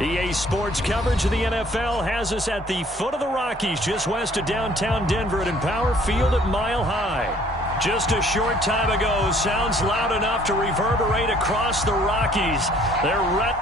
EA Sports coverage of the NFL has us at the foot of the Rockies, just west of downtown Denver at Empower Field at Mile High. Just a short time ago, sounds loud enough to reverberate across the Rockies. They're ready.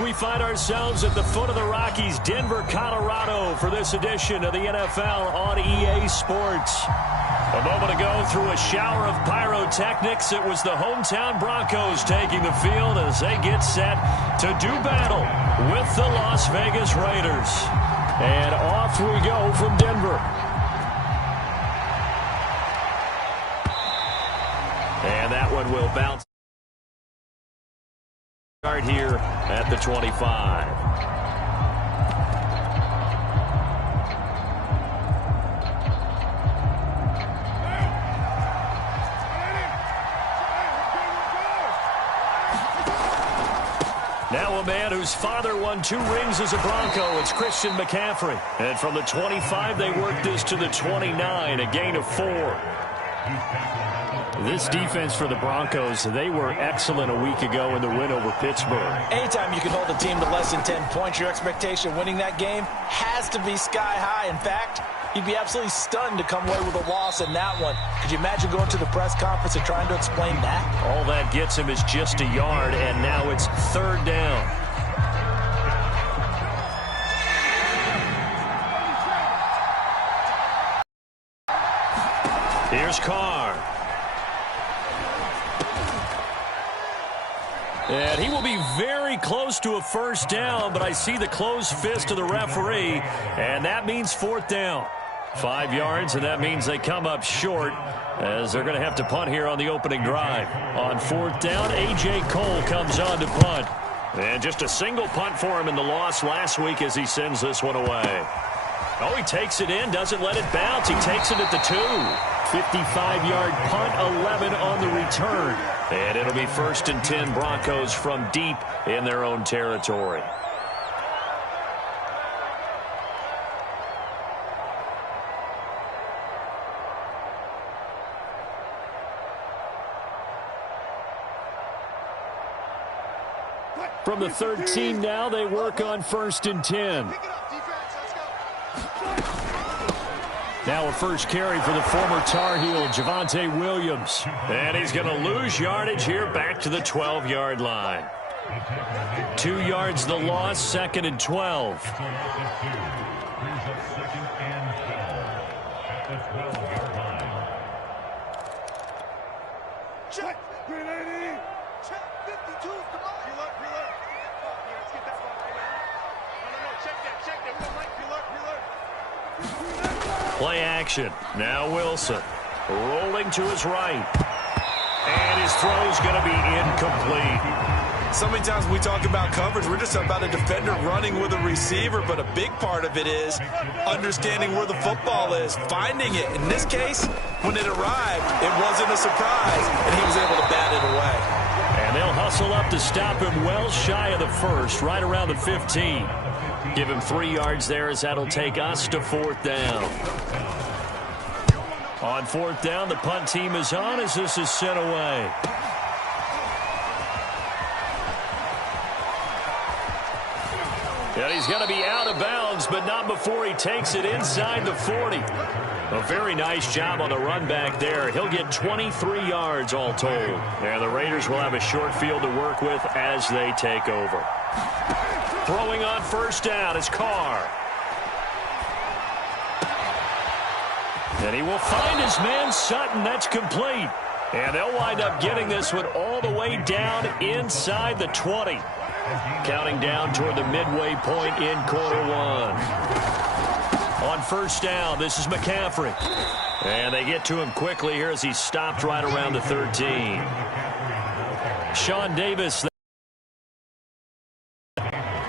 We find ourselves at the foot of the Rockies, Denver, Colorado, for this edition of the NFL on EA Sports. A moment ago, through a shower of pyrotechnics, it was the hometown Broncos taking the field as they get set to do battle with the Las Vegas Raiders. And off we go from Denver. And that one will bounce. Start here at the 25. Now a man whose father won 2 rings as a Bronco. It's Christian McCaffrey. And from the 25, they work this to the 29, a gain of 4. This defense for the Broncos, they were excellent a week ago in the win over Pittsburgh. Anytime you can hold a team to less than 10 points, your expectation winning that game has to be sky high. In fact, you'd be absolutely stunned to come away with a loss in that one. Could you imagine going to the press conference and trying to explain that? All that gets him is just a yard, and now it's 3rd down. Here's Carr. And he will be very close to a 1st down, but I see the closed fist of the referee, and that means 4th down. 5 yards, and that means they come up short as they're going to have to punt here on the opening drive. On 4th down, A.J. Cole comes on to punt. And just a single punt for him in the loss last week as he sends this one away. Oh, he takes it in, doesn't let it bounce. He takes it at the 2. 55-yard punt, 11 on the return. And it'll be 1st and 10 Broncos from deep in their own territory. From the 13 now, they work on 1st and 10. Now a first carry for the former Tar Heel, Javonte Williams. And he's going to lose yardage here back to the 12-yard line. 2 yards the loss, 2nd and 12. Check. Check. 52's the ball. Reload. Let's get that ball right now. No. Check that. Reload. Play action. Now Wilson. Rolling to his right. And his throw's going to be incomplete. So many times when we talk about coverage, we're just about a defender running with a receiver, but a big part of it is understanding where the football is, finding it. In this case, when it arrived, it wasn't a surprise, and he was able to bat it away. And they'll hustle up to stop him well shy of the first, right around the 15. Give him 3 yards there as that'll take us to 4th down. On 4th down, the punt team is on as this is sent away. And he's going to be out of bounds, but not before he takes it inside the 40. A very nice job on the run back there. He'll get 23 yards all told. And the Raiders will have a short field to work with as they take over. Throwing on 1st down is Carr. And he will find his man Sutton. That's complete. And they'll wind up getting this one all the way down inside the 20. Counting down toward the midway point in quarter 1. On 1st down, this is McCaffrey. And they get to him quickly here as he's stopped right around the 13. Sean Davis.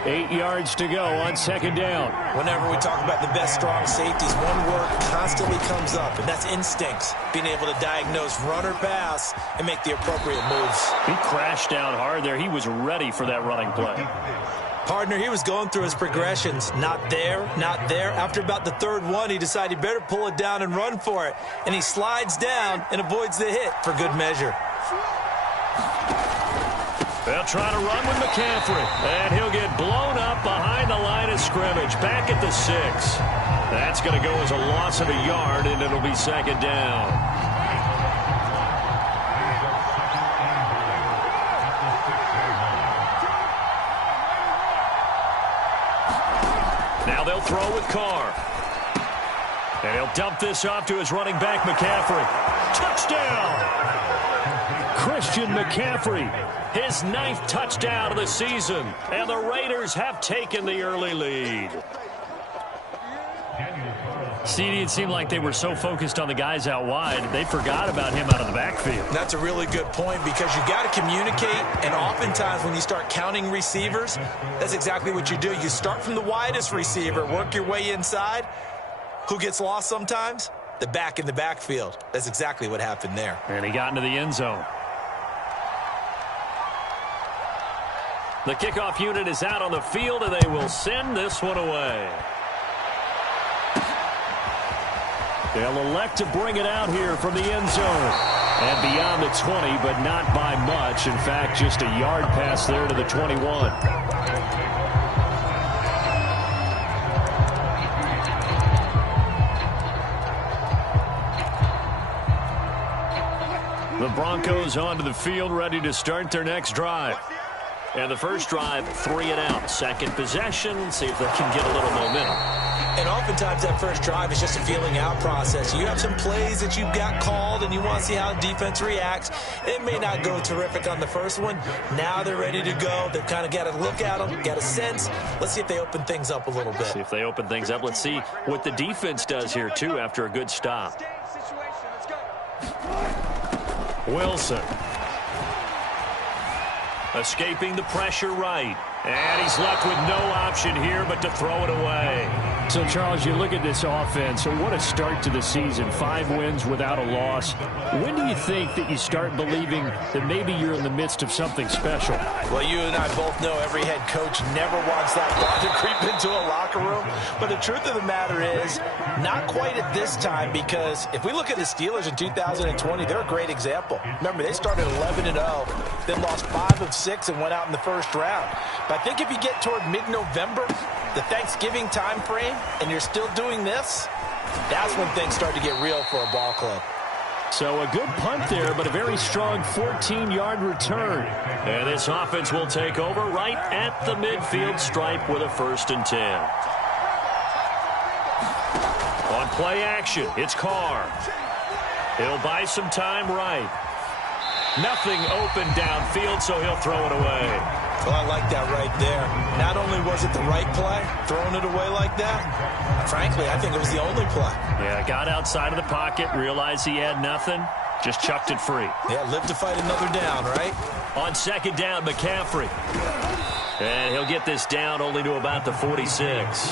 8 yards to go on 2nd down. Whenever we talk about the best strong safeties, one word constantly comes up, and that's instincts. Being able to diagnose run or pass and make the appropriate moves. He crashed down hard there. He was ready for that running play. Partner, he was going through his progressions. Not there, not there. After about the 3rd one, he decided he better pull it down and run for it. And he slides down and avoids the hit for good measure. They'll try to run with McCaffrey, and he'll get blown up behind the line of scrimmage, back at the 6. That's going to go as a loss of a yard, and it'll be 2nd down. Now they'll throw with Carr. And he'll dump this off to his running back, McCaffrey. Touchdown! Christian McCaffrey, his 9th touchdown of the season, and the Raiders have taken the early lead. CD, it seemed like they were so focused on the guys out wide, they forgot about him out of the backfield. That's a really good point because you got to communicate, and oftentimes when you start counting receivers, that's exactly what you do. You start from the widest receiver, work your way inside. Who gets lost sometimes? The back in the backfield. That's exactly what happened there. And he got into the end zone. The kickoff unit is out on the field, and they will send this one away. They'll elect to bring it out here from the end zone. And beyond the 20, but not by much. In fact, just a yard pass there to the 21. The Broncos onto the field, ready to start their next drive. And the first drive, 3 and out. Second possession, see if they can get a little momentum. And oftentimes that first drive is just a feeling out process. You have some plays that you've got called and you want to see how the defense reacts. It may not go terrific on the first one. Now they're ready to go. They've kind of got to look at them, got a sense. Let's see if they open things up a little bit. See if they open things up. Let's see what the defense does here, too, after a good stop. Wilson. Escaping the pressure right. And he's left with no option here but to throw it away. So, Charles, you look at this offense, so what a start to the season. 5 wins without a loss. When do you think that you start believing that maybe you're in the midst of something special? Well, you and I both know every head coach never wants that ball to creep into a locker room. But the truth of the matter is, not quite at this time, because if we look at the Steelers in 2020, they're a great example. Remember, they started 11-0, then lost 5 of 6 and went out in the first round. But I think if you get toward mid-November, the Thanksgiving time frame, and you're still doing this, that's when things start to get real for a ball club. So a good punt there, but a very strong 14-yard return. And this offense will take over right at the midfield stripe with a 1st and 10. On play action, it's Carr. He'll buy some time right. Nothing open downfield, so he'll throw it away. Well, I like that right there. Not only was it the right play, throwing it away like that, frankly, I think it was the only play. Yeah, got outside of the pocket, realized he had nothing, Just chucked it free. Yeah, live to fight another down, right? On second down, McCaffrey. And he'll get this down only to about the 46.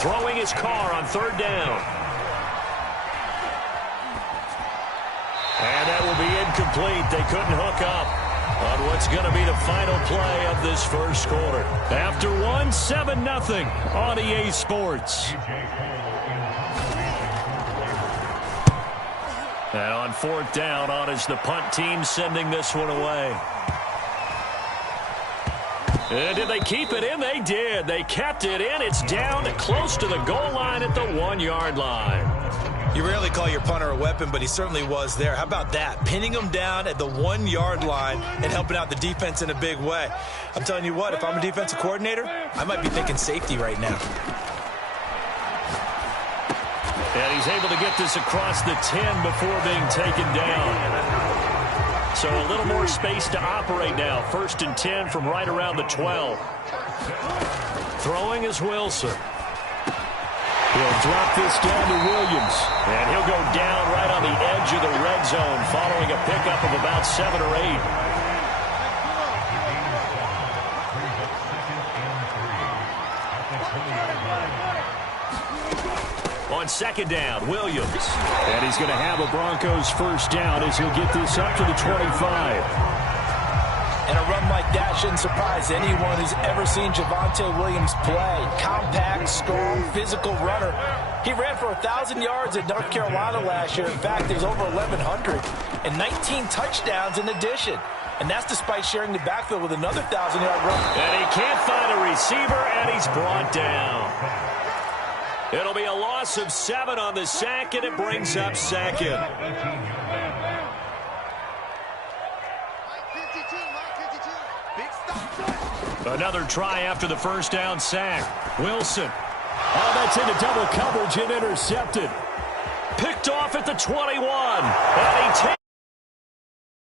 Throwing his car on third down. And that will be incomplete. They couldn't hook up on what's going to be the final play of this first quarter. After one, 7-0 on EA Sports. And on fourth down, on is the punt team sending this one away. And did they keep it in? They did. They kept it in. It's down close to the goal line at the 1-yard line. You rarely call your punter a weapon, but he certainly was there. How about that? Pinning him down at the 1-yard line and helping out the defense in a big way. I'm telling you what, if I'm a defensive coordinator, I might be thinking safety right now. And he's able to get this across the 10 before being taken down. So a little more space to operate now. 1st and 10 from right around the 12. Throwing is Wilson. He'll drop this down to Williams. And he'll go down right on the edge of the red zone following a pickup of about 7 or 8. On second down, Williams. And he's going to have a Broncos first down as he'll get this up to the 25. And a run like that shouldn't surprise anyone who's ever seen Javonte Williams play. Compact, strong, physical runner. He ran for 1,000 yards at North Carolina last year. In fact, there's over 1,100 and 19 touchdowns in addition. And that's despite sharing the backfield with another 1,000-yard run. And he can't find a receiver, and he's brought down. It'll be a loss of 7 on the sack, and it brings up second. Another try after the first down sack. Wilson. Oh, that's into double coverage and intercepted. Picked off at the 21. And he takes